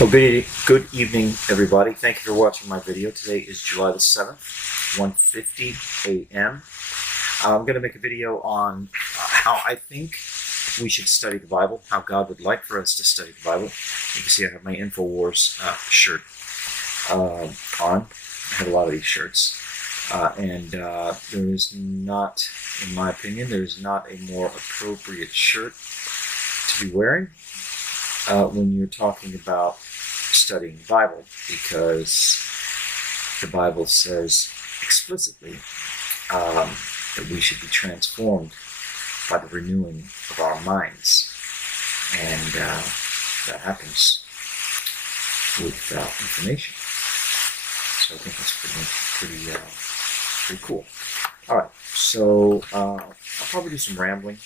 Well, good evening, everybody. Thank you for watching my video. Today is July the 7th, 1:50 a.m. I'm going to make a video on how I think we should study the Bible, how God would like for us to study the Bible. You can see I have my InfoWars shirt on. I have a lot of these shirts. And there is not, in my opinion, there is not a more appropriate shirt to be wearing when you're talking about studying the Bible, because the Bible says explicitly that we should be transformed by the renewing of our minds, and that happens with information. So I think that's pretty cool. All right, so I'll probably do some rambling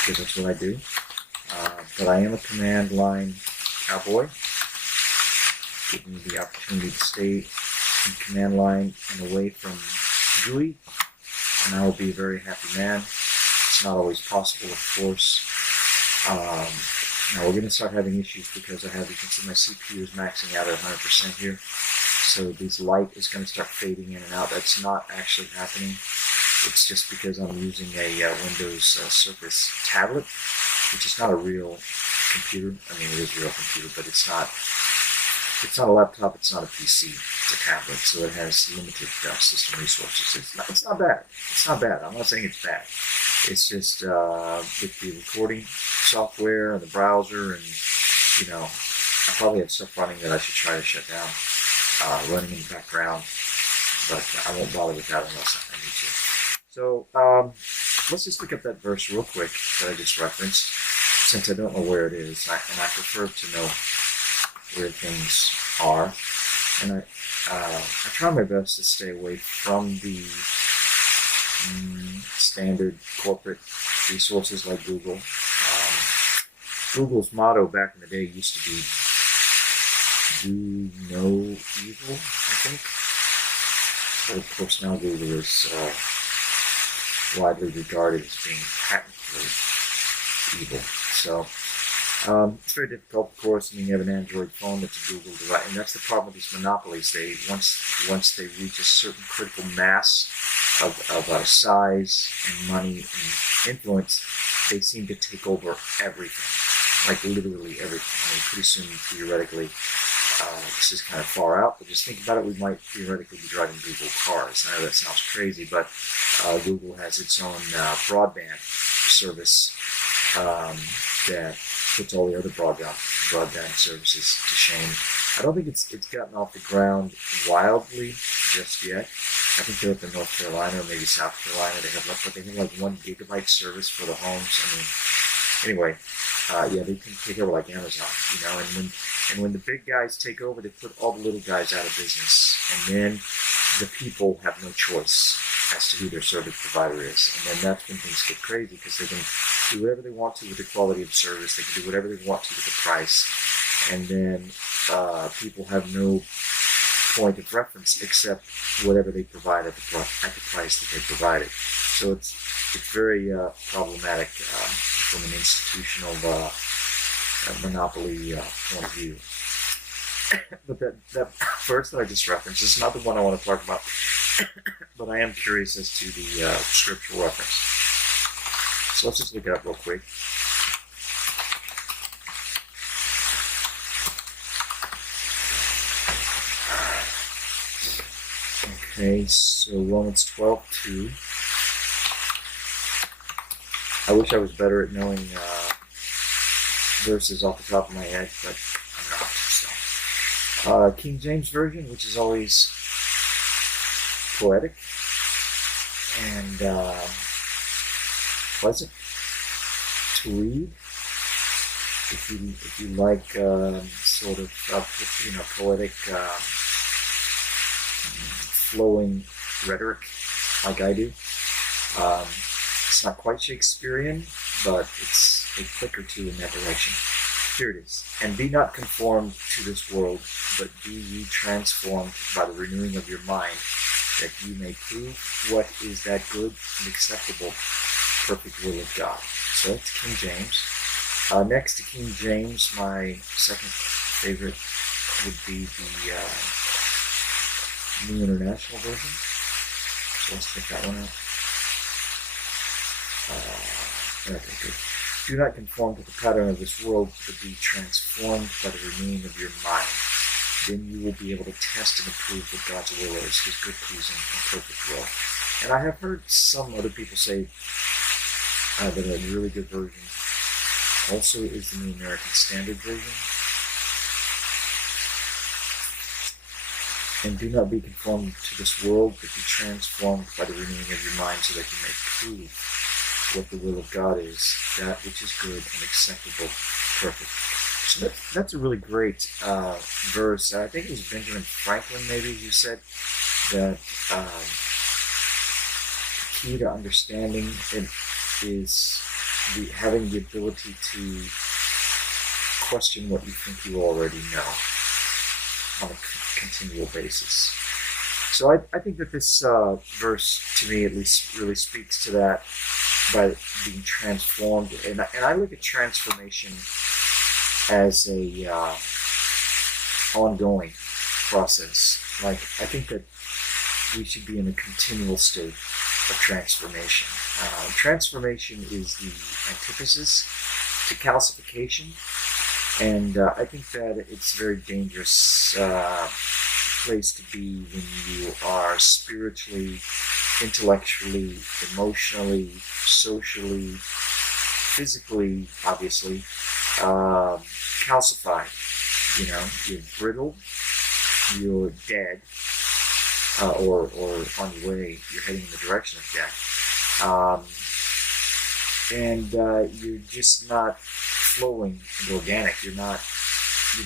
because that's what I do. But I am a command line cowboy, giving me the opportunity to stay in command line and away from GUI, and I will be a very happy man. It's not always possible, of course. Now we're going to start having issues because you can see my CPU is maxing out at 100% here. So this light is going to start fading in and out. That's not actually happening. It's just because I'm using a Windows Surface tablet, which is not a real computer. I mean, it is a real computer, but it's not a laptop, it's not a PC, it's a tablet, so it has limited system resources. It's not bad. It's not bad. I'm not saying it's bad. It's just with the recording software and the browser, and I probably have stuff running that I should try to shut down, running in the background, but I won't bother with that unless I need to. So let's just look at that verse real quick that I just referenced, since I don't know where it is, and I prefer to know where things are. And I try my best to stay away from the standard corporate resources like Google. Google's motto back in the day used to be "Do no evil," I think. But of course now Google is widely regarded as being patently evil. So it's very difficult, of course. I mean, you have an Android phone that's a Google device, and that's the problem with these monopolies. Once they reach a certain critical mass of size and money and influence, they seem to take over everything, like literally everything. I mean, pretty soon, theoretically, this is kind of far out, but just think about it, we might theoretically be driving Google cars. I know that sounds crazy, but Google has its own broadband service that puts all the other broadband services to shame. I don't think it's gotten off the ground wildly just yet. I think they're up in North Carolina or maybe South Carolina. They have like 1 gigabyte service for the homes. I mean, anyway, they can take over like Amazon, and when the big guys take over, they put all the little guys out of business, and then the people have no choice as to who their service provider is. And then that's when things get crazy, because they can do whatever they want to with the quality of service. They can do whatever they want to with the price. And then people have no point of reference except whatever they provide at the price that they provided. So it's very problematic from an institutional monopoly point of view. But that verse that I just referenced is not the one I want to talk about, but I am curious as to the scriptural reference. So let's just look it up real quick. Okay, so Romans 12:2. I wish I was better at knowing verses off the top of my head, but I'm not. So, King James Version, which is always poetic and pleasant to read. If you like sort of poetic flowing rhetoric like I do. It's not quite Shakespearean, but it's a click or two in that direction. Here it is. And be not conformed to this world, but be ye transformed by the renewing of your mind, that you may prove what is that good and acceptable, perfect will of God. So that's King James. Next to King James, my second favorite would be the New International Version. So let's check that one out. Okay, good. Do not conform to the pattern of this world, but be transformed by the renewing of your mind. Then you will be able to test and approve what God's will is, His good, pleasing, and perfect will. And I have heard some other people say that a really good version also is the New American Standard Version. And do not be conformed to this world, but be transformed by the renewing of your mind, so that you may prove what the will of God is, that which is good and acceptable, perfect. So that's a really great verse. I think it was Benjamin Franklin, maybe, who said that key to understanding it is having the ability to question what you think you already know on a continual basis. So I think that this verse, to me at least, really speaks to that, by being transformed. And I look at transformation as a ongoing process. Like, I think that we should be in a continual state of transformation. Transformation is the antithesis to calcification, and I think that it's a very dangerous place to be when you are spiritually, intellectually, emotionally, socially, physically, obviously, calcified. You know, you're brittle, you're dead, or on your way, you're heading in the direction of death, and you're just not flowing and organic. You're not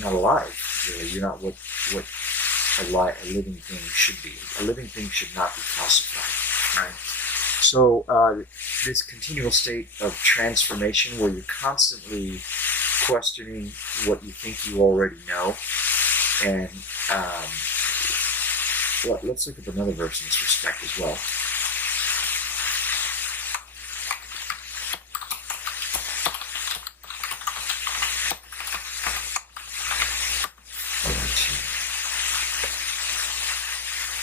alive. Really. You're not what a living thing should be. A living thing should not be calcified. Right? So this continual state of transformation, where you're constantly questioning what you think you already know, and let's look at another verse in this respect as well.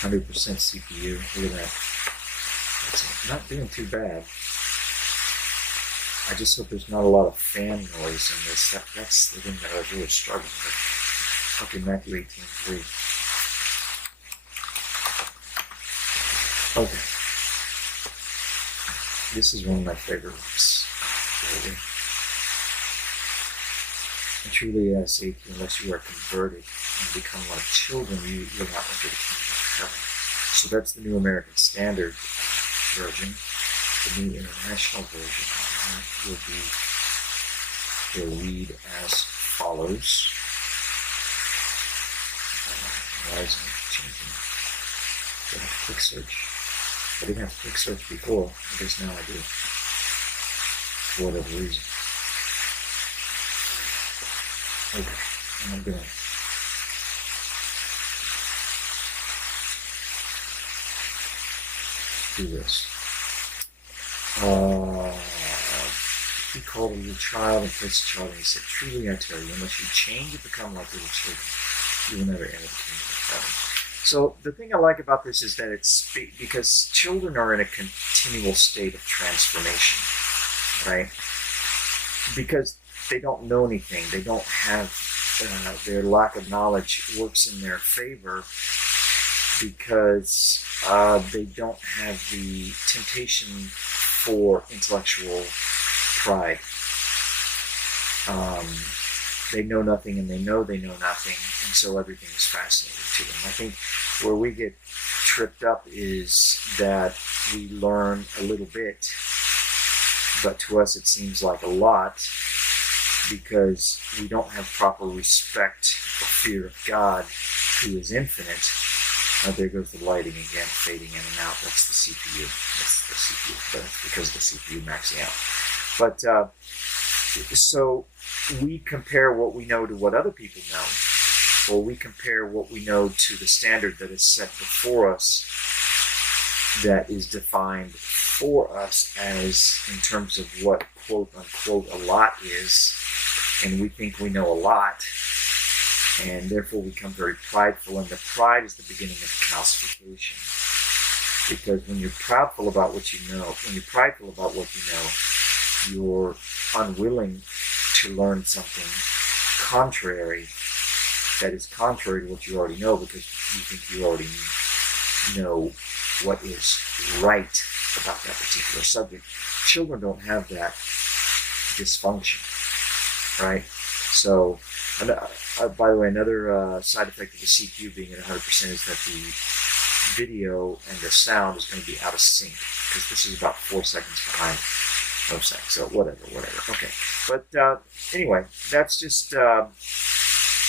%, CPU. Look at that. It's not doing too bad. I just hope there's not a lot of fan noise in this. That's the thing that I was really struggling with. Okay, Matthew 18:3. Okay. This is one of my favorite ones. And truly I say to you, unless you are converted and become like children, you will not enter the kingdom of heaven. So that's the New American Standard Version. The New International Version will read as follows. Why is it changing? I have to quick search. I didn't have to quick search before. I guess now I do. For whatever reason. Okay, and I'm gonna do this. He called a little child and placed a child, and he said, "Truly I tell you, unless you change and become like little children, you will never enter the kingdom of heaven." So the thing I like about this is that it's because children are in a continual state of transformation, right? Because they don't know anything. They don't have, their lack of knowledge works in their favor, because they don't have the temptation for intellectual pride. They know nothing, and they know nothing, and so everything is fascinating to them. I think where we get tripped up is that we learn a little bit, but to us it seems like a lot, because we don't have proper respect or fear of God, who is infinite. There goes the lighting again, fading in and out. That's the CPU. That's the CPU. That's because of the CPU maxing out. But so we compare what we know to what other people know, or we compare what we know to the standard that is set before us, that is defined for us as in terms of what quote unquote a lot is, and we think we know a lot, and therefore we become very prideful, and the pride is the beginning of the calcification. Because when you're prideful about what you know, you're unwilling to learn something contrary that is contrary to what you already know, because you think you already know what is right about that particular subject. Children don't have that dysfunction, right? So, by the way, another side effect of the CQ being at 100% is that the video and the sound is going to be out of sync, because this is about 4 seconds behind. No saying, so whatever. Okay, but anyway, that's just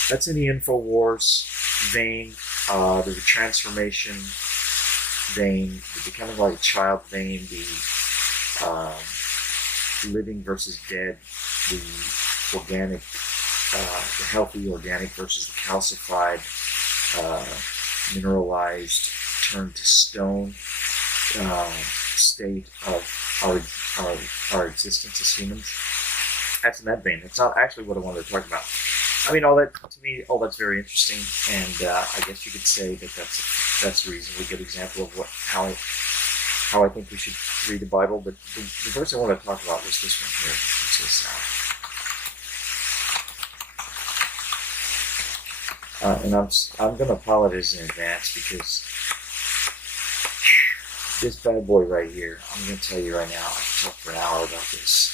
that's in the InfoWars vein. There's a transformation vein, the becoming like a child vein, the living versus dead, the organic, the healthy organic versus the calcified, mineralized, turned to stone state of our existence as humans. That's in that vein. It's not actually what I wanted to talk about. I mean, all that to me, all that's very interesting, and I guess you could say that that's a reasonably good example of how I think we should read the Bible. But the verse I want to talk about was this one here. It says, and I'm going to apologize in advance, because this bad boy right here, I'm going to tell you right now, I can talk for an hour about this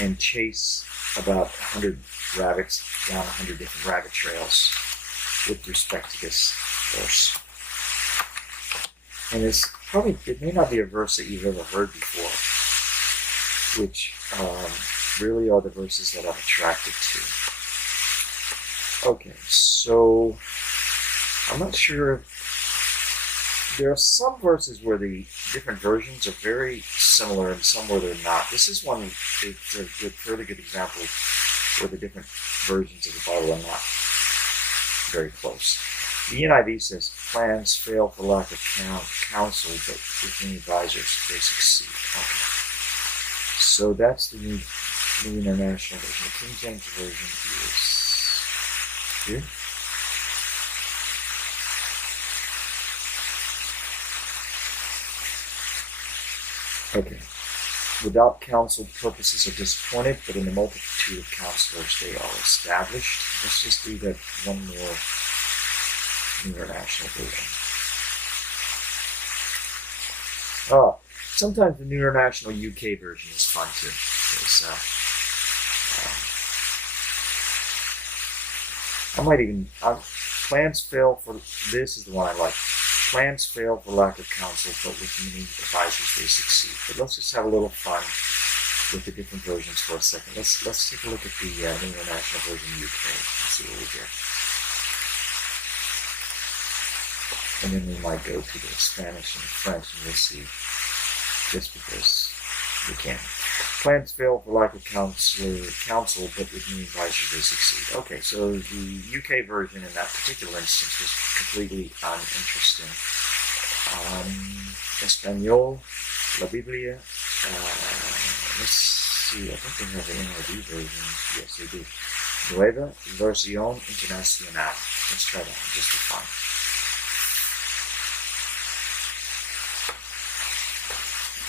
and chase about 100 rabbits down 100 different rabbit trails with respect to this verse. And it may not be a verse that you've ever heard before, which really are the verses that I'm attracted to. Okay, so I'm not sure. There are some verses where the different versions are very similar and some where they're not. This is one, it's a fairly good example where the different versions of the Bible are not very close. The NIV says, plans fail for lack of counsel, but with many advisors they succeed. Okay. So that's the New International Version. The King James Version is here. Okay. Without counsel, purposes are disappointed, but in the multitude of counselors they are established. Let's just do that one more International Version. Sometimes the New International UK version is fun too. I might even, plans fail for, this is the one I like. Plans fail for lack of counsel, but with many advisors they succeed. But let's just have a little fun with the different versions for a second. Let's take a look at the New International Version UK and see what we get. And then we might go to the Spanish and the French, and we'll see, just because we can. Plans fail for lack of counsel, but with many advisors they succeed. Okay, so the UK version in that particular instance was completely uninteresting. Espanol, La Biblia, let's see, I think they have the NIV version. Yes, they do. Nueva Versión Internacional. Let's try that one just for fun.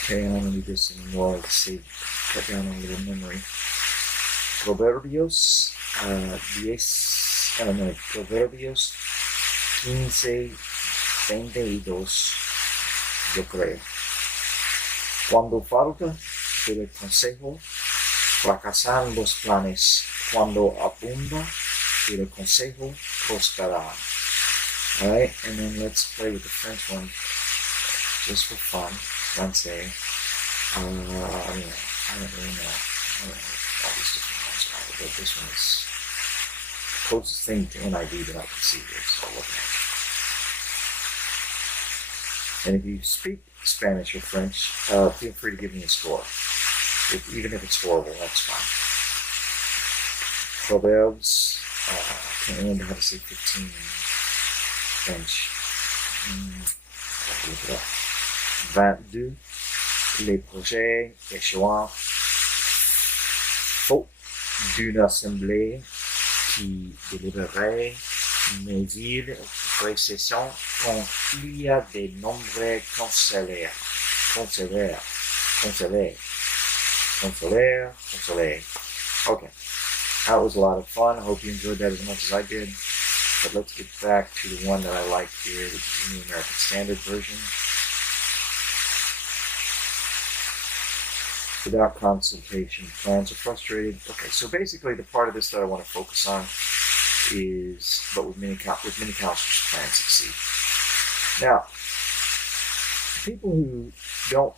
Okay, I don't need this anymore. Let's see, cut down a little memory. Proverbios 15:22, yo creo. Cuando falta el consejo, fracasan los planes. Cuando abunda el consejo, prosperará. Alright, and then let's play with the French one just for fun. Francais. I don't really know. I don't know all these different ones are, but this one is the closest thing to NIV that I can see here, so I'll look at it. And if you speak Spanish or French, feel free to give me a score. Even if it's horrible, that's fine. Proverbs, I can't remember how to say 15 in French. look it up. 22. Les projets échouants. Faute d'une assemblée qui délibérait, mais il précision quand il y a de nombreux conseillers. Okay, that was a lot of fun. I hope you enjoyed that as much as I did. But let's get back to the one that I like here, which is in the American Standard Version. Without consultation, plans are frustrated. Okay, so basically the part of this that I want to focus on is, but with many counselors, plans succeed. Now, people who don't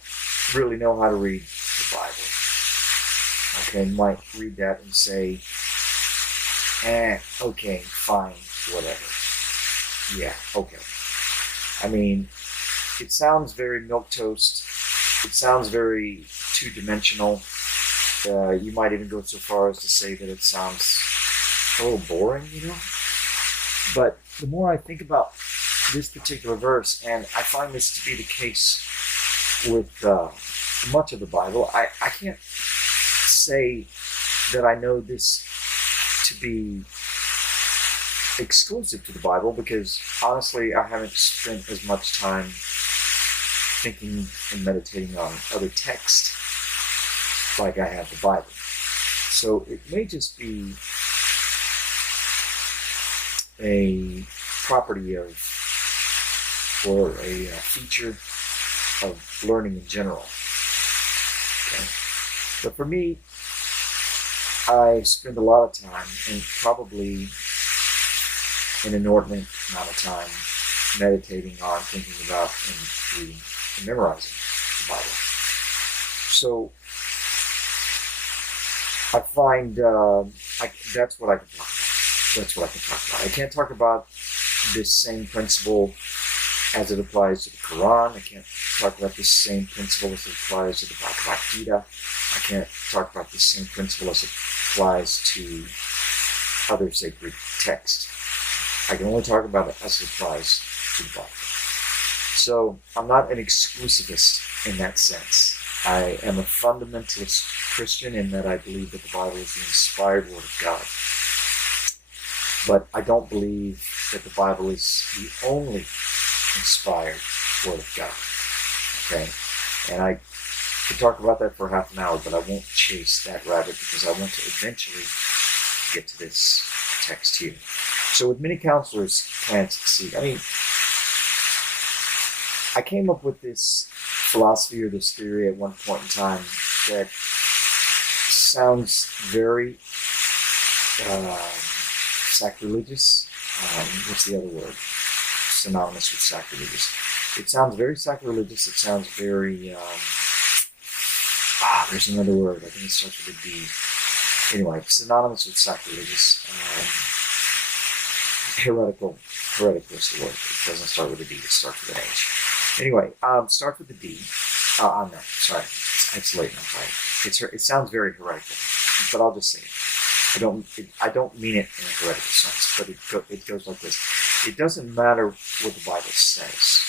really know how to read the Bible, okay, might read that and say, okay, fine, whatever. Yeah, okay. I mean, it sounds very milquetoast. It sounds very two-dimensional. You might even go so far as to say that it sounds a little boring, you know? But the more I think about this particular verse, and I find this to be the case with much of the Bible, I can't say that I know this to be exclusive to the Bible, because honestly I haven't spent as much time thinking and meditating on other texts like I have the Bible. So it may just be a property of, or a feature of learning in general. Okay. But for me, I spend a lot of time, and probably an inordinate amount of time, meditating on, thinking about, and reading and memorizing the Bible. So I find that's what I can talk about. That's what I can talk about. I can't talk about this same principle as it applies to the Quran. I can't talk about this same principle as it applies to the Bhagavad Gita. I can't talk about this same principle as it applies to other sacred texts. I can only talk about it as it applies to the Bible. So I'm not an exclusivist in that sense. I am a fundamentalist Christian in that I believe that the Bible is the inspired Word of God. But I don't believe that the Bible is the only inspired Word of God. Okay? And I could talk about that for half an hour, but I won't chase that rabbit because I want to eventually get to this text here. So with many counselors, plans succeed. I mean, I came up with this philosophy or this theory at one point in time that sounds very sacrilegious. What's the other word? Synonymous with sacrilegious. It sounds very sacrilegious. It sounds very, there's another word. I think it starts with a D. Anyway, synonymous with sacrilegious. Heretical is the word. It doesn't start with a D. It starts with an H. Anyway, starts with a D. No, sorry. It's late. I'm sorry. It sounds very heretical, but I'll just say it. I don't mean it in a heretical sense, but it goes like this. It doesn't matter what the Bible says.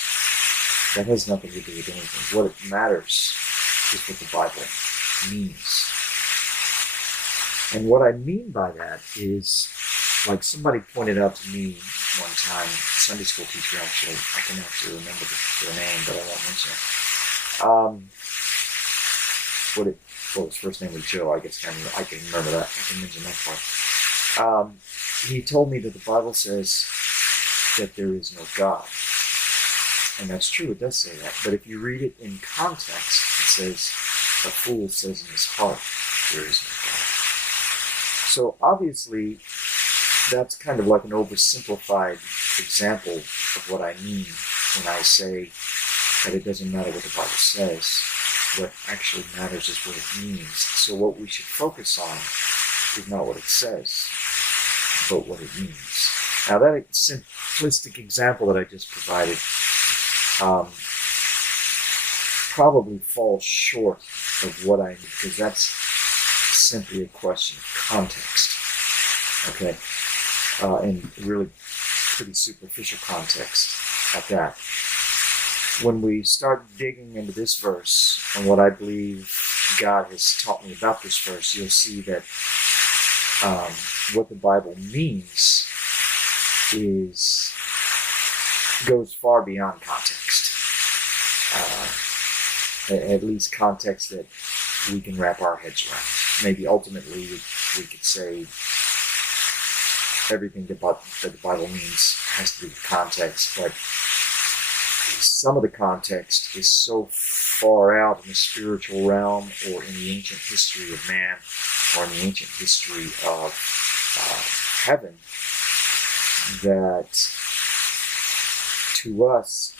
That has nothing to do with anything. What it matters is what the Bible means. And what I mean by that is, like somebody pointed out to me one time, a Sunday school teacher actually, I can actually remember their name, but I won't mention it. Well, his first name was Joe, I guess I can remember that, I can mention that part. He told me that the Bible says that there is no God. And that's true, it does say that. But if you read it in context, it says, a fool says in his heart, there is no God. So obviously, that's kind of like an oversimplified example of what I mean when I say that it doesn't matter what the Bible says. What actually matters is what it means. So what we should focus on is not what it says, but what it means. Now that simplistic example that I just provided probably falls short of what I mean, because that's simply a question of context. Okay? And really pretty superficial context at that. when we start digging into this verse and what I believe God has taught me about this verse, you'll see that what the Bible means goes far beyond context. At least context that we can wrap our heads around. Maybe ultimately we could say everything that the Bible means has to do with context, but some of the context is so far out in the spiritual realm or in the ancient history of man or in the ancient history of heaven that to us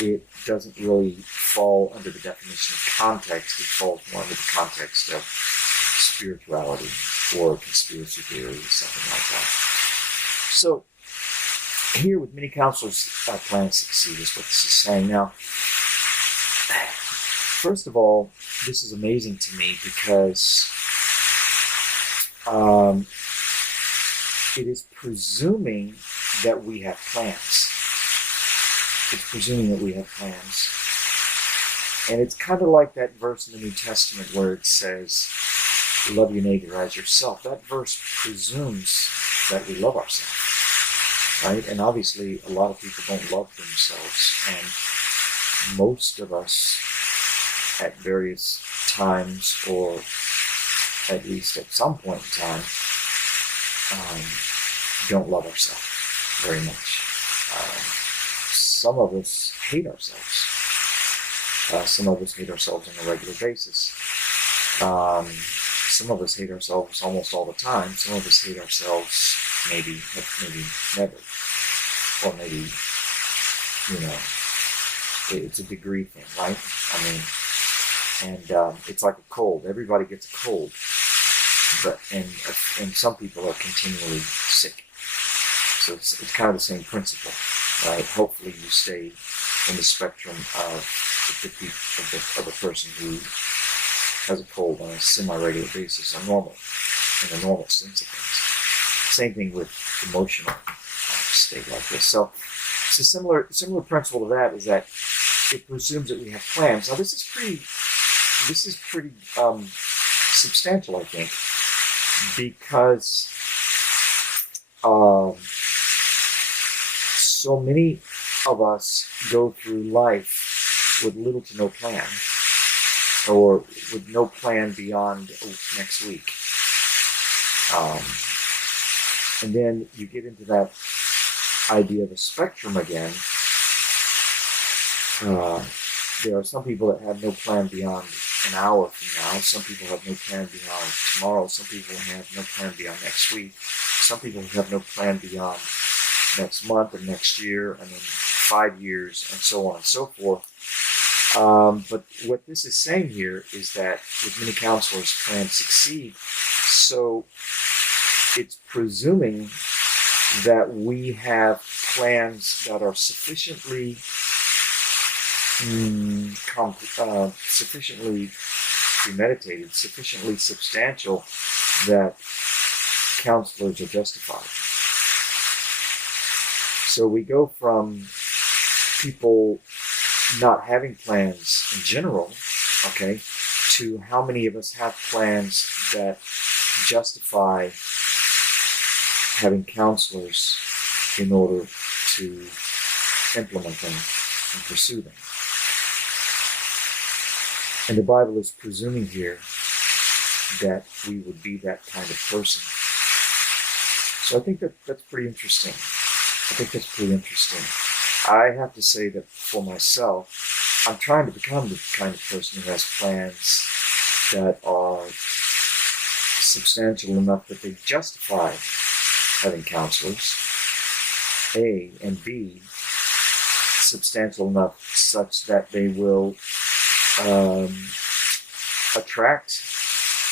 it doesn't really fall under the definition of context. It falls more under the context of spirituality or conspiracy theory, something like that. So here with many counselors, plan to succeed is what this is saying. Now, first of all, this is amazing to me because it is presuming that we have plans. It's presuming that we have plans. And it's kind of like that verse in the New Testament where it says, love your neighbor as yourself. That verse presumes that we love ourselves, right? And obviously, a lot of people don't love themselves. And most of us, at various times, or at least at some point in time, don't love ourselves very much. Some of us hate ourselves. Some of us hate ourselves on a regular basis. Some of us hate ourselves almost all the time. Some of us hate ourselves maybe never. Or maybe, it's a degree thing, right? And it's like a cold. Everybody gets a cold. And some people are continually sick. So it's kind of the same principle. Right? Hopefully you stay in the spectrum of a person who has a cold on a semi-regular basis, in a normal sense of things. Same thing with emotional state like this. So it's a similar principle to that is that it presumes that we have plans. Now this is pretty substantial, I think, because so many of us go through life with little to no plan, or with no plan beyond next week. And then you get into that idea of a spectrum again. There are some people that have no plan beyond an hour from now. Some people have no plan beyond tomorrow. Some people have no plan beyond next week. Some people have no plan beyond next month and next year, and then 5 years, and so on and so forth. But what this is saying here is that with many counselors, plans succeed. So it's presuming that we have plans that are sufficiently premeditated, sufficiently substantial that counselors are justified. So we go from people not having plans in general, okay, to how many of us have plans that justify having counselors in order to implement them and pursue them. And the Bible is presuming here that we would be that kind of person. So I think that's pretty interesting. I have to say that for myself, I'm trying to become the kind of person who has plans that are substantial enough that they justify having counselors, A, and B, substantial enough such that they will attract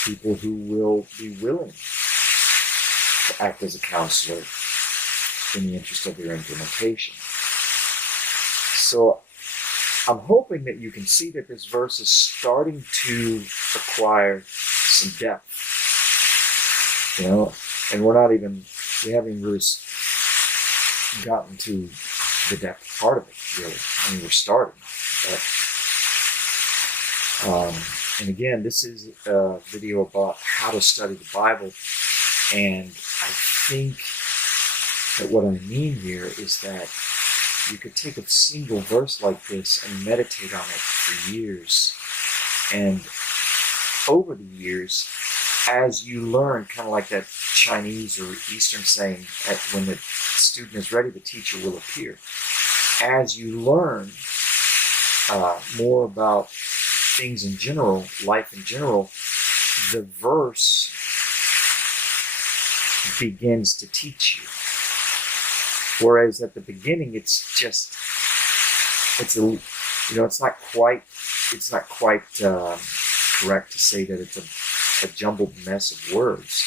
people who will be willing to act as a counselor in the interest of their implementation. So I'm hoping that you can see that this verse is starting to acquire some depth, and we haven't even really gotten to the depth part of it, really. I mean, we're starting. But, and again, this is a video about how to study the Bible. And I think that what I mean here is that you could take a single verse like this and meditate on it for years. And over the years, as you learn, kind of like that Chinese or Eastern saying, when the student is ready, the teacher will appear. As you learn more about things in general, life in general, the verse begins to teach you. Whereas at the beginning, it's not quite correct to say that it's a jumbled mess of words,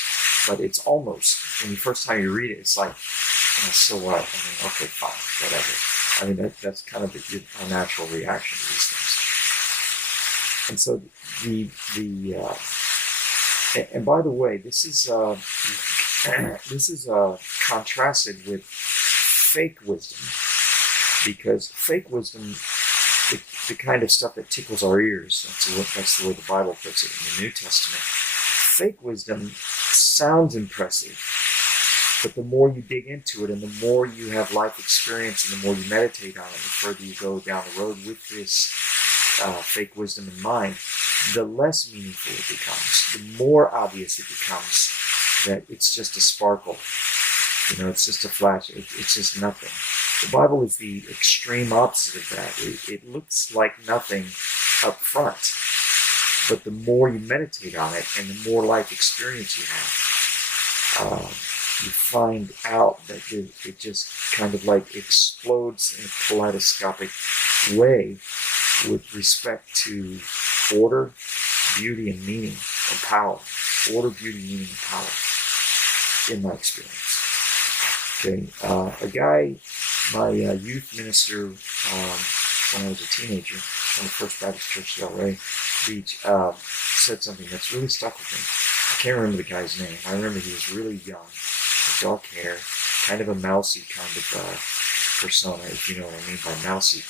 but it's almost, when the first time you read it, it's like, so what? I mean, okay, fine, whatever. I mean, that's kind of our natural reaction to these things. And so and by the way, this is contrasted with fake wisdom, because fake wisdom, the kind of stuff that tickles our ears, that's the way the Bible puts it in the New Testament. Fake wisdom sounds impressive, but the more you dig into it and the more you have life experience and the more you meditate on it, the further you go down the road with this fake wisdom in mind, the less meaningful it becomes, the more obvious it becomes that it's just a sparkle. It's just a flash. It's just nothing. The Bible is the extreme opposite of that. It looks like nothing up front. But the more you meditate on it and the more life experience you have, you find out that it just kind of like explodes in a kaleidoscopic way with respect to order, beauty, and meaning, and power. Order, beauty, meaning, and power, in my experience. Okay, a guy, my youth minister, when I was a teenager, in the First Baptist Church of LA Beach, said something that's really stuck with me. I can't remember the guy's name. I remember he was really young, with dark hair, kind of a mousy kind of persona, if you know what I mean by mousy.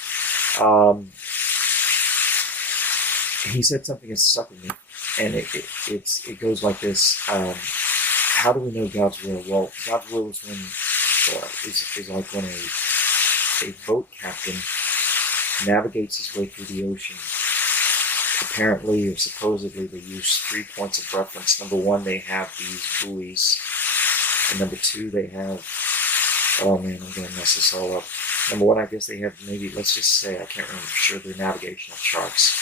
He said something that stuck with me, and it goes like this. How do we know God's will? Well, God's will is when is like when a boat captain navigates his way through the ocean. Apparently or supposedly they use 3 points of reference. Number one, they have these buoys. And number two, they have, oh man, I'm going to mess this all up. Number one, I guess they have maybe, let's just say, I can't remember for sure, they're navigational charts.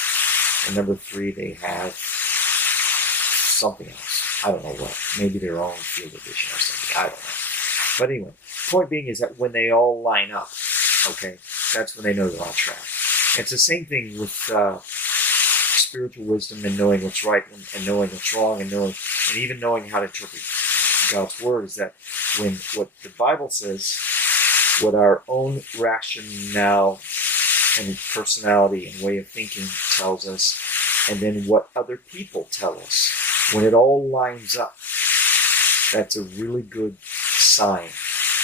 And number three, they have something else. I don't know what. Maybe their own field of vision or something. I don't know. But anyway, point being is that when they all line up, okay, that's when they know they're on track. It's the same thing with spiritual wisdom and knowing what's right and knowing what's wrong and even knowing how to interpret God's word, is that when what the Bible says, what our own rationale and personality and way of thinking tells us, and then what other people tell us, when it all lines up, that's a really good sign,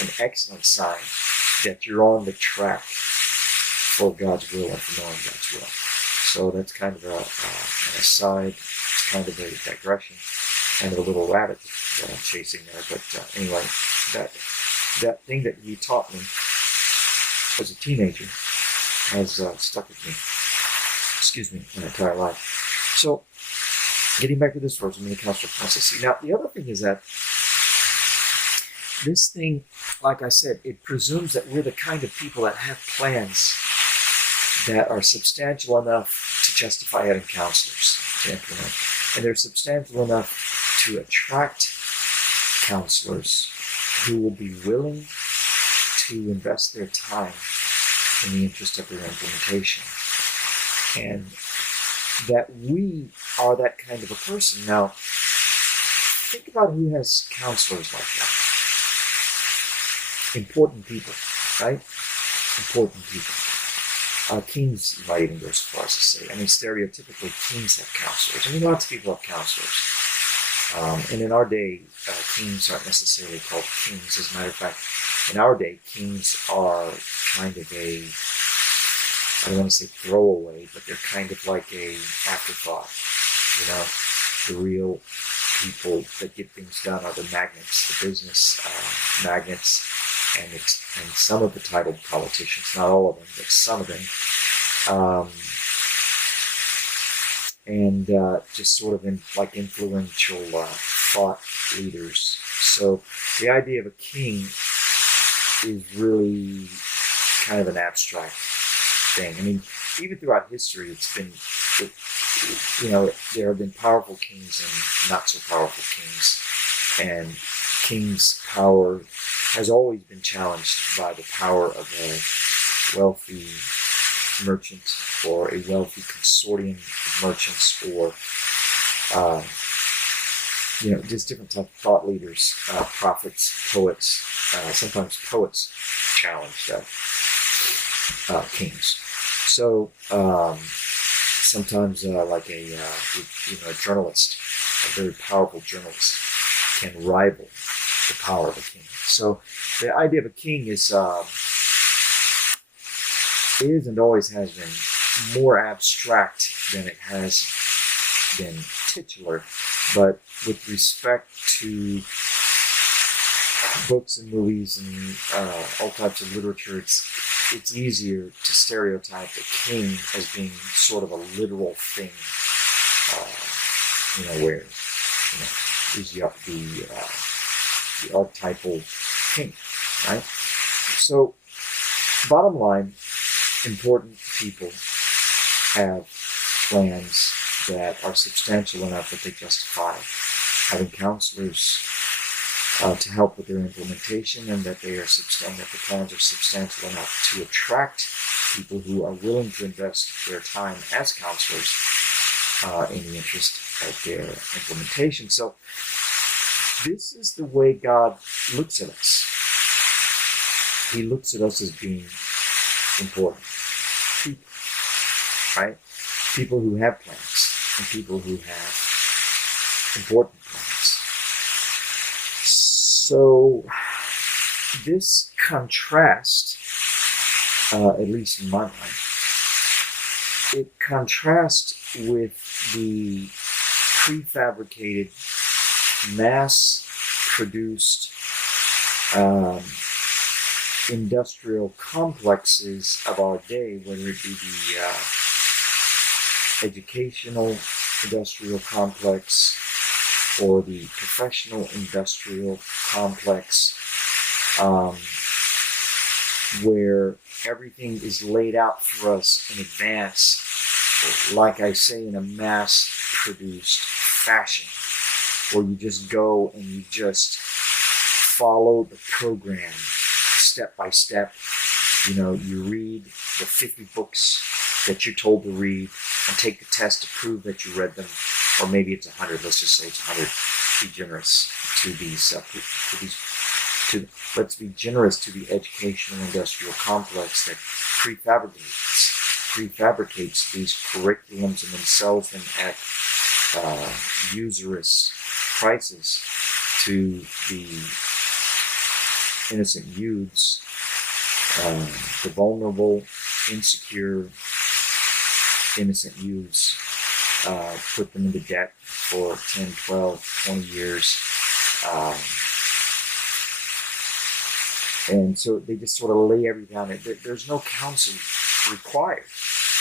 an excellent sign that you're on the track for God's will and for knowing God's will. So that's kind of an aside, kind of a digression, kind of a little rabbit that I'm chasing there. But anyway, that thing that he taught me as a teenager has stuck with me. Excuse me, my entire life. So, getting back to this verse, I'm going to counselor process. Now, the other thing is that this thing, like I said, it presumes that we're the kind of people that have plans that are substantial enough to justify having counselors to implement. And they're substantial enough to attract counselors who will be willing to invest their time in the interest of their implementation. And that we are that kind of a person. Now, think about who has counselors like that. Important people, right? Important people. Teens might even go so far as to say. I mean, stereotypically, teens have counselors. I mean, lots of people have counselors. And in our day, kings aren't necessarily called kings. As a matter of fact, in our day, kings are kind of I don't want to say throwaway, but they're kind of like a afterthought. The real people that get things done are the magnates, the business magnates, and some of the titled politicians, not all of them, but some of them. And just sort of like influential thought leaders. So the idea of a king is really kind of an abstract thing. I mean, even throughout history, there have been powerful kings and not so powerful kings. And king's power has always been challenged by the power of a wealthy merchant or a wealthy consortium of merchants, or just different type of thought leaders, prophets, poets. Sometimes poets challenge kings. So sometimes like a journalist, a very powerful journalist, can rival the power of a king. So the idea of a king is and always has been more abstract than it has been titular. But with respect to books and movies and all types of literature, it's easier to stereotype the king as being sort of a literal thing, where is the archetypal king, right? So, bottom line, important people have plans that are substantial enough that they justify having counselors to help with their implementation, and that the plans are substantial enough to attract people who are willing to invest their time as counselors in the interest of their implementation. So this is the way God looks at us. He looks at us as being important people, right? People who have plans and people who have important plans. So this contrast, at least in my mind, it contrasts with the prefabricated, mass-produced industrial complexes of our day, whether it be the educational industrial complex or the professional industrial complex, where everything is laid out for us in advance, like I say, in a mass-produced fashion, where you just go and you just follow the program step by step. You read the 50 books that you're told to read and take the test to prove that you read them, or maybe it's 100. Let's just say it's 100. Be generous to these. Let's be generous to the educational industrial complex that prefabricates these curriculums and then sells them at usurious prices to the innocent youths, the vulnerable, insecure, innocent youths, put them into debt for 10, 12, 20 years. And so they just sort of lay everything down. There's no counsel required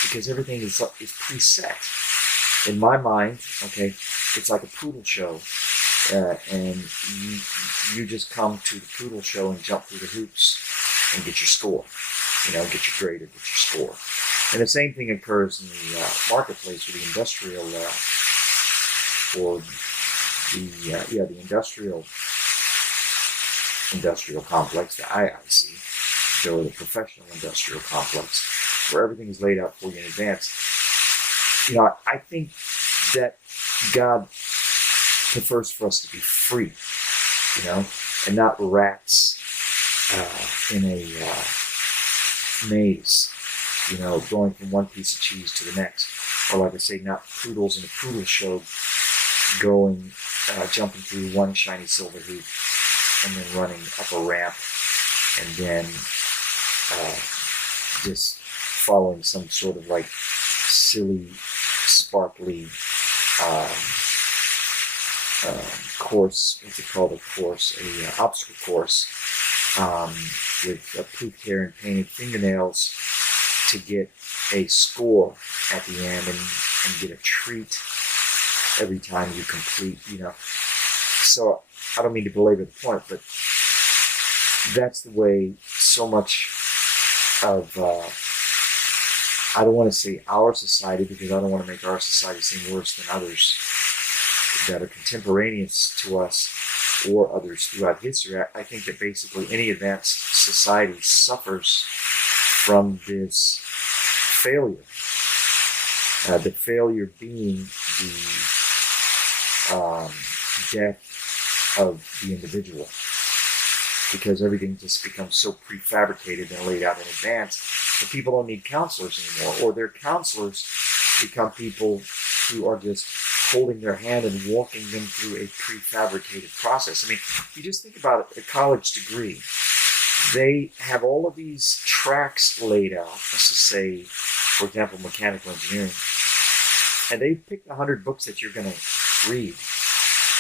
because everything is preset. In my mind, okay, it's like a poodle show. And you just come to the poodle show and jump through the hoops and get your score. Get your grade or get your score. And the same thing occurs in the marketplace with the industrial, the industrial complex, the IIC, or the professional industrial complex, where everything is laid out for you in advance. I think that God prefers for us to be free, and not rats in a maze, going from one piece of cheese to the next. Or like I say, not poodles in a poodle show jumping through one shiny silver hoop, and then running up a ramp, and then just following some sort of like silly, sparkly course. What's it called? A course, a obstacle course, with poofed hair and painted fingernails to get a score at the end and get a treat every time you complete, So I don't mean to belabor the point, but that's the way so much of, I don't want to say our society, because I don't want to make our society seem worse than others that are contemporaneous to us or others throughout history. I think that basically any advanced society suffers from this failure. The failure being the death of the individual, because everything just becomes so prefabricated and laid out in advance that people don't need counselors anymore, or their counselors become people who are just holding their hand and walking them through a prefabricated process. I mean, you just think about it, a college degree. They have all of these tracks laid out, let's just say, for example, mechanical engineering, and they picked 100 books that you're going to read.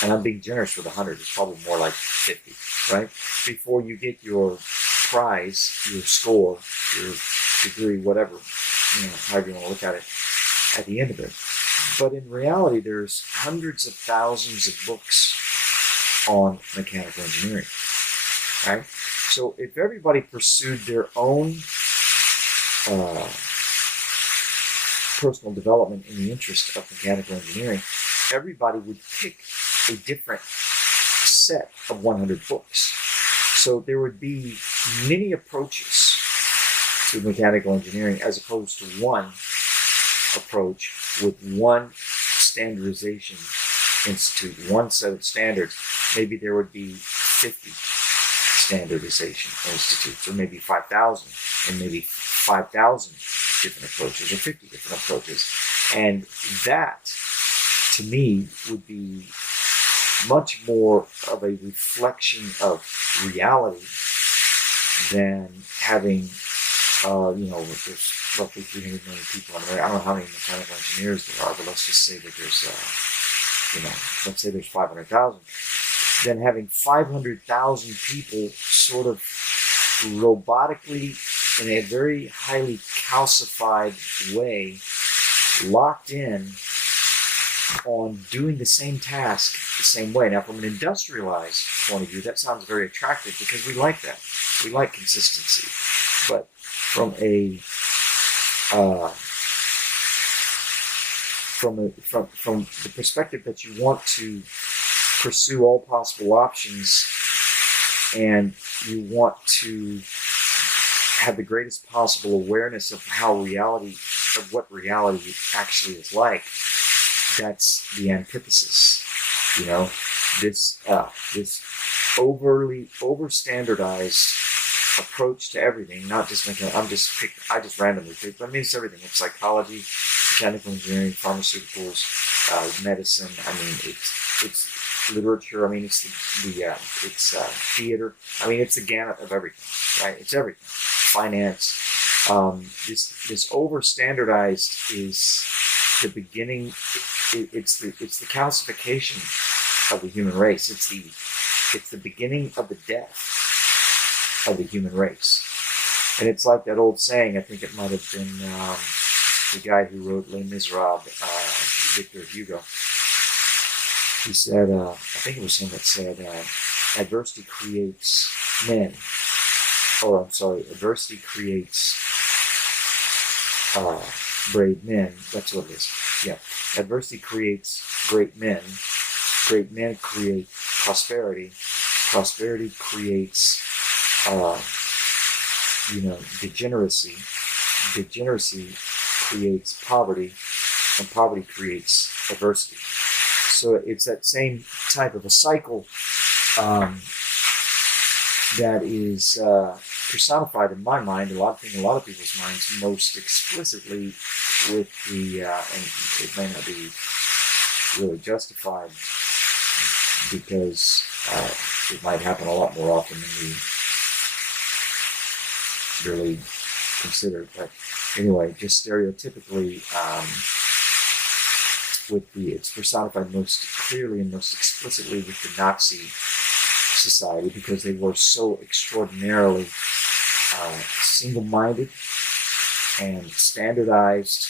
And I'm being generous with 100. It's probably more like 50, right? Before you get your prize, your score, your degree, whatever, however you want to look at it, at the end of it. But in reality, there's hundreds of thousands of books on mechanical engineering, right? So if everybody pursued their own personal development in the interest of mechanical engineering, everybody would pick a different set of 100 books. So there would be many approaches to mechanical engineering as opposed to one approach with one standardization institute, one set of standards. Maybe there would be 50 standardization institutes, or maybe 5,000, and maybe 5,000 different approaches, or 50 different approaches. And that, to me, would be much more of a reflection of reality than having, there's roughly 300 million people on Earth. I don't know how many mechanical engineers there are, but let's just say that there's, let's say there's 500,000. Then having 500,000 people sort of robotically, in a very highly calcified way, locked in on doing the same task the same way. Now, from an industrialized point of view, that sounds very attractive because we like that. We like consistency. But from a from the perspective that you want to pursue all possible options, and you want to have the greatest possible awareness of what reality actually is like, that's the antithesis. This over standardized approach to everything, not just making. I just randomly picked. I mean, it's everything. It's psychology, mechanical engineering, pharmaceuticals, medicine. I mean, it's literature. I mean, it's theater. I mean, it's the gamut of everything. Right? It's everything. Finance. This over standardized is the beginning. It's the calcification of the human race. It's the beginning of the death of the human race. And it's like that old saying, I think it might have been the guy who wrote Les Miserables, Victor Hugo. He said, I think it was him that said, adversity creates men. Adversity creates brave men. That's what it is. Yeah. Adversity creates great men. Great men create prosperity. Prosperity creates, degeneracy. Degeneracy creates poverty, and poverty creates adversity. So it's that same type of a cycle that is personified in my mind, a lot of people's minds, most explicitly with the, and it may not be really justified because it might happen a lot more often than we really consider. But anyway, just stereotypically, it's personified most clearly and most explicitly with the Nazi society, because they were so extraordinarily single-minded and standardized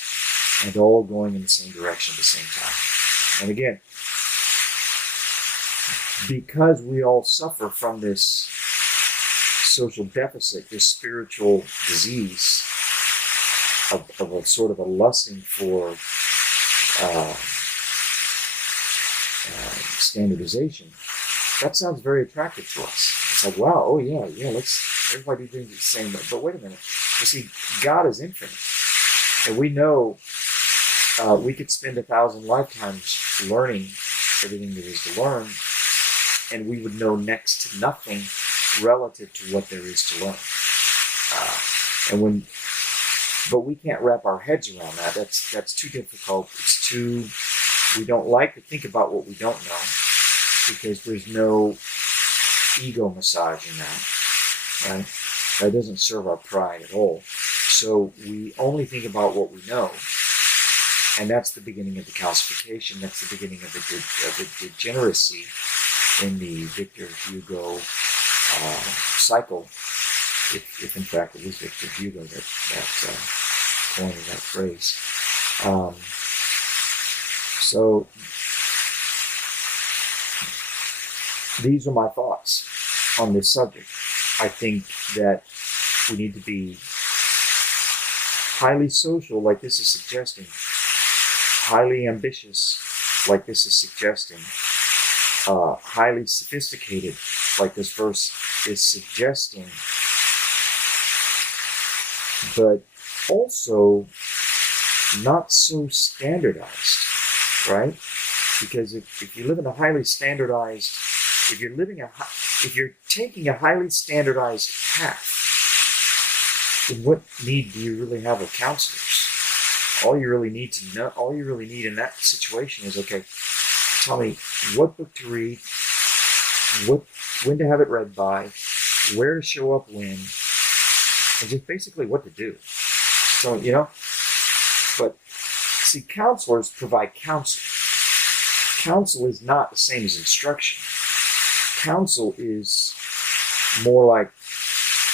and all going in the same direction at the same time. And again, because we all suffer from this social deficit, this spiritual disease of a sort of a lusting for standardization, that sounds very attractive to us. It's like, wow, oh yeah, let's everybody do the same. But wait a minute. You see, God is infinite. And we know we could spend 1,000 lifetimes learning everything there is to learn, and we would know next to nothing relative to what there is to learn. But we can't wrap our heads around that. That's too difficult. We don't like to think about what we don't know, because there's no ego massage in that, right? That doesn't serve our pride at all. So we only think about what we know, and that's the beginning of the calcification. That's the beginning of the degeneracy in the Victor Hugo cycle, if in fact it was Victor Hugo that coined that phrase. So these are my thoughts on this subject. I think that we need to be highly social, like this is suggesting, highly ambitious, like this is suggesting, highly sophisticated, like this verse is suggesting, but also not so standardized, right? Because if you live in a highly standardized, if you're taking a highly standardized path, then what need do you really have of counselors? All you really need in that situation is, okay, tell me what book to read, when to have it read by, where to show up when, and just basically what to do. So, but see, counselors provide counsel. Counsel is not the same as instruction. Counsel is more like,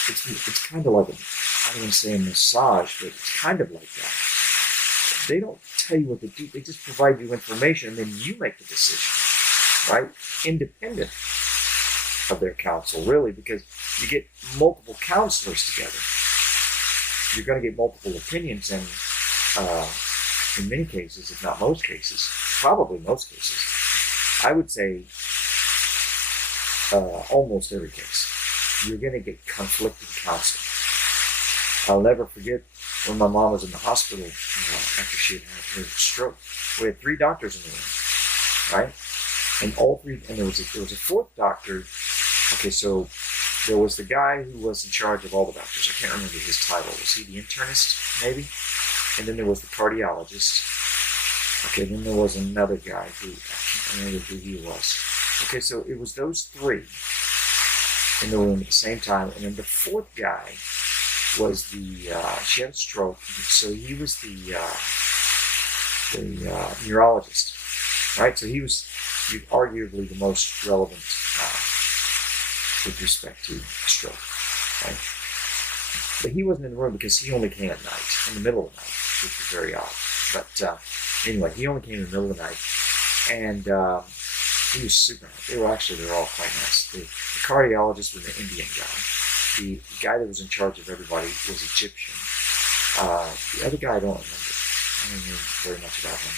it's kind of like I don't want to say a massage, but it's kind of like that. They don't tell you what to do. They just provide you information, and then you make the decision, right? Independent of their counsel, really, because you get multiple counselors together. You're going to get multiple opinions, and in many cases, if not most cases, probably most cases, I would say almost every case, you're going to get conflicting counsel. I'll never forget when my mom was in the hospital after she had her stroke. We had 3 doctors in the room, right? And all 3, and there was a 4th doctor. Okay, so there was the guy who was in charge of all the doctors. I can't remember his title. Was he the internist, maybe? And then there was the cardiologist. Okay, then there was another guy who, I can't remember who he was. Okay, so it was those 3 in the room at the same time. And then the 4th guy was she had a stroke, so he was the neurologist, right? So he was arguably the most relevant with respect to stroke, right? But he wasn't in the room because he only came at night, in the middle of the night, which was very odd. But anyway, he only came in the middle of the night, and he was super nice. They were all quite nice. The cardiologist was an Indian guy. The guy that was in charge of everybody was Egyptian. The other guy, I don't remember very much about him.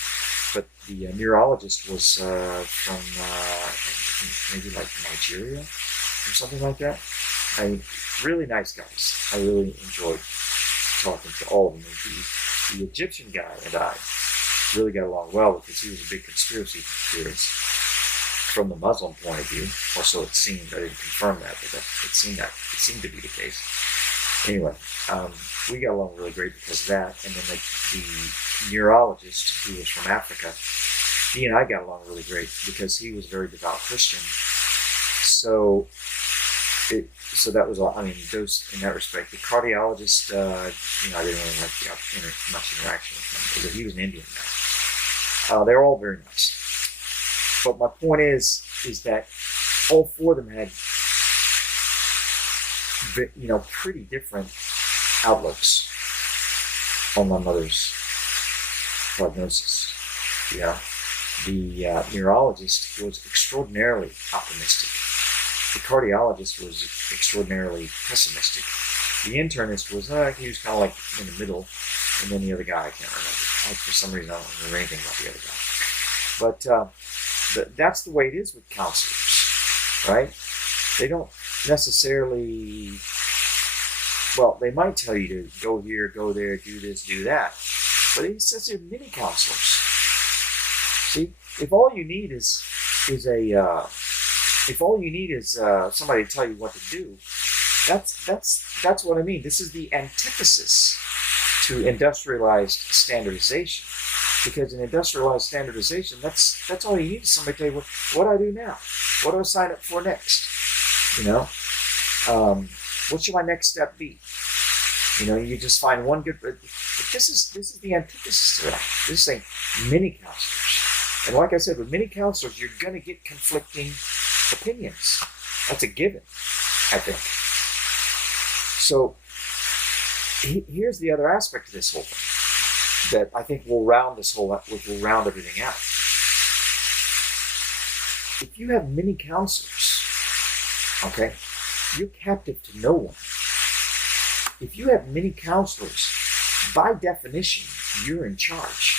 But the neurologist was from maybe like Nigeria or something like that. Really nice guys. I really enjoyed talking to all of them. The Egyptian guy and I really got along well because he was a big conspiracy theorist from the Muslim point of view, or so it seemed. I didn't confirm that, but it seemed to be the case. Anyway, we got along really great because of that. And then the neurologist, who was from Africa, he and I got along really great because he was a very devout Christian. So that was all. I mean, those in that respect. The cardiologist, I didn't really like much interaction with him because he was an Indian guy. They're all very nice. But my point is that all four of them had, pretty different outlooks on my mother's prognosis. The neurologist was extraordinarily optimistic. The cardiologist was extraordinarily pessimistic. The internist was, he was kind of like in the middle, and then the other guy, I can't remember. For some reason, I don't remember anything about the other guy. But that's the way it is with counselors, right? They don't necessarily, they might tell you to go here, go there, do this, do that. But it says they're mini counselors. See, if all you need is somebody to tell you what to do, that's what I mean. This is the antithesis to industrialized standardization. Because in industrialized standardization, that's all you need is somebody to tell you what do I do now? What do I sign up for next? What should my next step be? You just find one good. But this is the antithesis to that. This is saying mini counselors. And like I said, with many counselors, you're going to get conflicting opinions. That's a given, I think. So here's the other aspect of this whole thing that I think will round everything out. If you have many counselors, okay, you're captive to no one. If you have many counselors, by definition, you're in charge.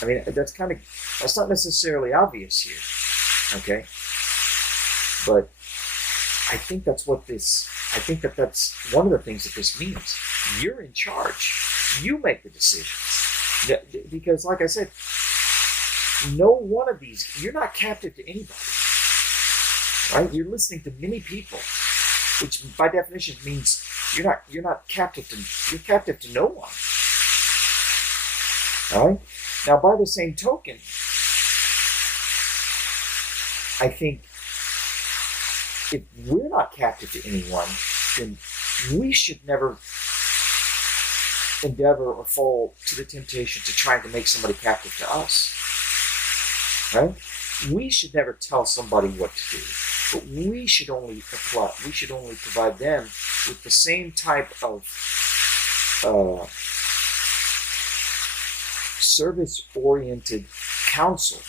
I mean, that's not necessarily obvious here, okay? But I think that's one of the things that this means. You're in charge. You make the decisions. Because, like I said, no one of these, you're not captive to anybody, right? You're listening to many people, which by definition means you're not captive to no one, all right? Now, by the same token, I think if we're not captive to anyone, then we should never endeavor or fall to the temptation to trying to make somebody captive to us. Right? We should never tell somebody what to do, but we should only provide them with the same type of service-oriented counsel,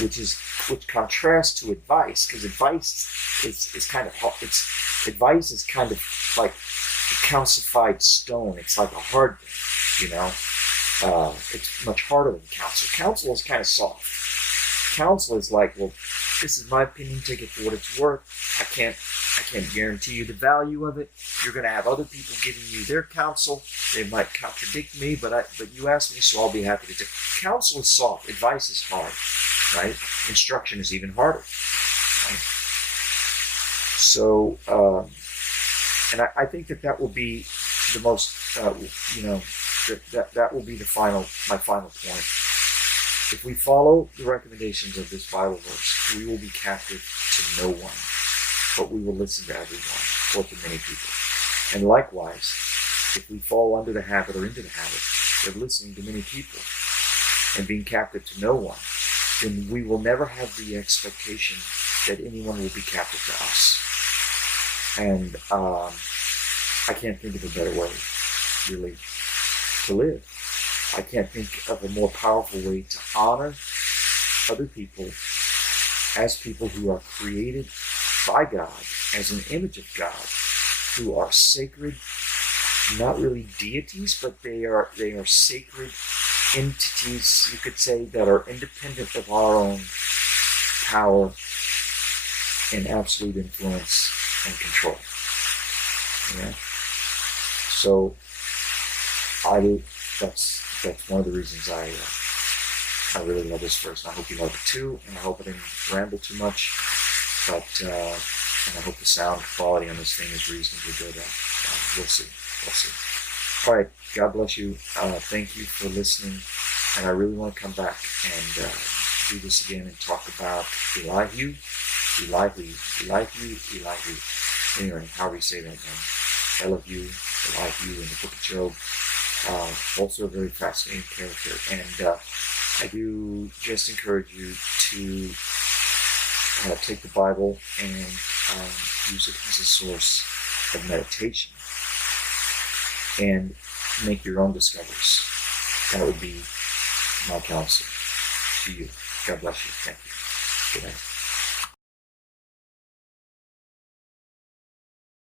which contrasts to advice, because advice is kind of advice is kind of like a calcified stone. It's like a hard thing, it's much harder than counsel. Counsel is kind of soft. Counsel is like, well, this is my opinion, take it for what it's worth. I can't guarantee you the value of it. You're going to have other people giving you their counsel. They might contradict me, but you asked me, so I'll be happy to do. Counsel is soft. Advice is hard, right? Instruction is even harder. Right? So, and I think that will be the most, that will be my final point. If we follow the recommendations of this Bible verse, we will be captive to no one, but we will listen to everyone or to many people. And likewise, if we fall under the habit or into the habit of listening to many people and being captive to no one, then we will never have the expectation that anyone will be captive to us. And I can't think of a better way, really, to live. I can't think of a more powerful way to honor other people as people who are created by God, as an image of God, who are sacred, not really deities, but they are sacred entities, you could say, that are independent of our own power and absolute influence and control. Yeah. So that's one of the reasons I really love this verse. And I hope you love it too, and I hope I didn't ramble too much, but and I hope the sound quality on this thing is reasonably good. We'll see. All right, God bless you. Thank you for listening. And I really want to come back and do this again and talk about Elihu. Anyway, however you say that name. Elihu in the book of Job. Also a very fascinating character. And I do just encourage you to take the Bible and use it as a source of meditation and make your own discoveries. That would be my counsel to you. God bless you. Thank you. Good night.